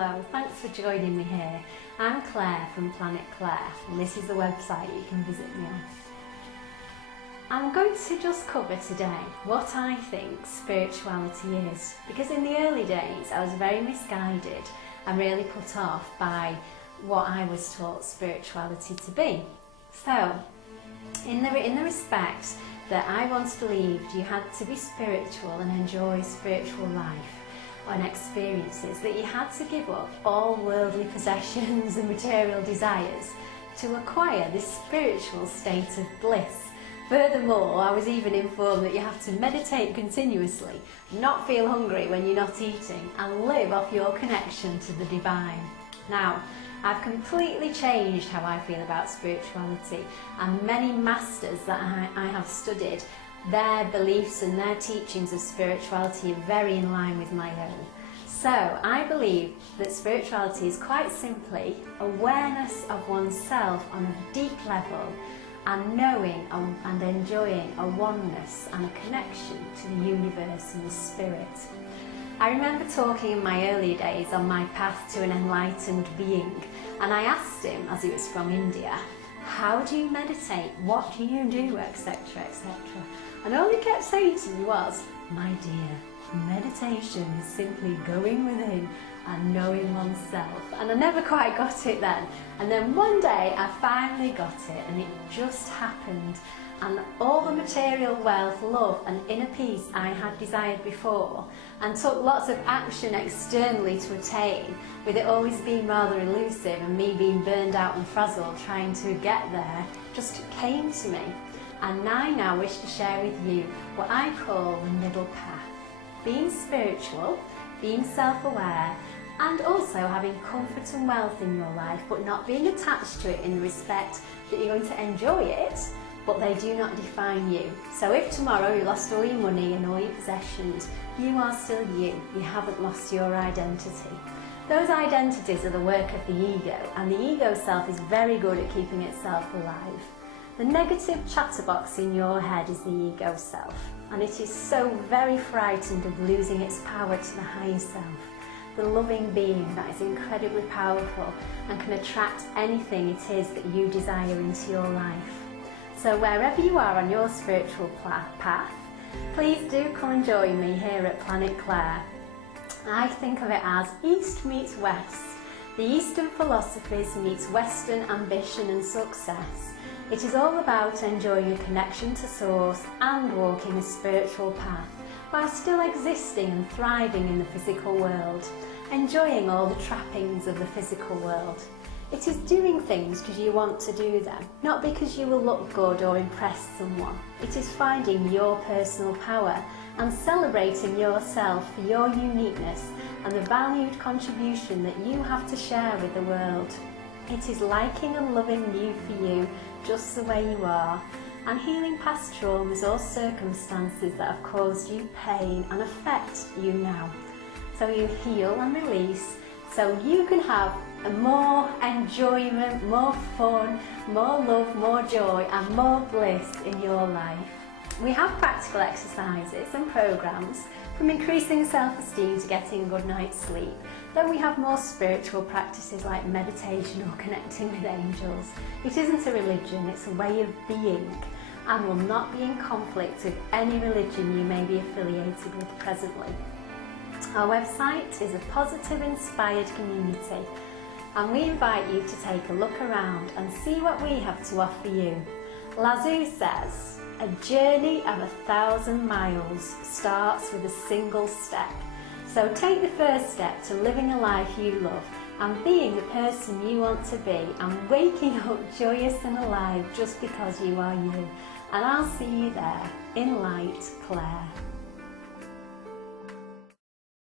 Hello, thanks for joining me here. I'm Claire from Planet Claire, and this is the website you can visit me on. I'm going to just cover today what I think spirituality is, because in the early days I was very misguided and really put off by what I was taught spirituality to be. So, in the respect that I once believed you had to be spiritual and enjoy spiritual life and experiences, that you had to give up all worldly possessions and material desires to acquire this spiritual state of bliss. Furthermore, I was even informed that you have to meditate continuously, not feel hungry when you're not eating, and live off your connection to the divine. Now, I've completely changed how I feel about spirituality, and many masters that I have studied, their beliefs and their teachings of spirituality are very in line with my own. So I believe that spirituality is quite simply awareness of oneself on a deep level, and knowing and enjoying a oneness and a connection to the universe and the spirit. I remember talking in my early days on my path to an enlightened being, and I asked him, as he was from India, how do you meditate, what do you do, etc, etc. And all he kept saying to me was, my dear, meditation is simply going within and knowing oneself. And I never quite got it then. And then one day I finally got it, and it just happened. And all the material wealth, love and inner peace I had desired before, and took lots of action externally to attain, with it always being rather elusive and me being burned out and frazzled trying to get there, just came to me. And I now wish to share with you what I call the middle path. Being spiritual, being self-aware, and also having comfort and wealth in your life, but not being attached to it in the respect that you're going to enjoy it, but they do not define you. So if tomorrow you lost all your money and all your possessions, you are still you. You haven't lost your identity. Those identities are the work of the ego, and the ego self is very good at keeping itself alive. The negative chatterbox in your head is the ego self, and it is so very frightened of losing its power to the higher self, the loving being that is incredibly powerful and can attract anything it is that you desire into your life. So wherever you are on your spiritual path, please do come and join me here at Planet Claire. I think of it as East meets West. The Eastern philosophies meets Western ambition and success. It is all about enjoying a connection to Source and walking a spiritual path while still existing and thriving in the physical world, enjoying all the trappings of the physical world. It is doing things because you want to do them, not because you will look good or impress someone. It is finding your personal power and celebrating yourself for your uniqueness and the valued contribution that you have to share with the world. It is liking and loving you for you, just the way you are, and healing past traumas or circumstances that have caused you pain and affect you now. So you heal and release, so you can have more enjoyment, more fun, more love, more joy and more bliss in your life. We have practical exercises and programs, from increasing self-esteem to getting a good night's sleep. Then we have more spiritual practices like meditation or connecting with angels. It isn't a religion, it's a way of being, and will not be in conflict with any religion you may be affiliated with presently. Our website is a positive, inspired community, and we invite you to take a look around and see what we have to offer you. Lazu says, a journey of 1,000 miles starts with a single step. So take the first step to living a life you love and being the person you want to be and waking up joyous and alive just because you are you. And I'll see you there in light, Claire.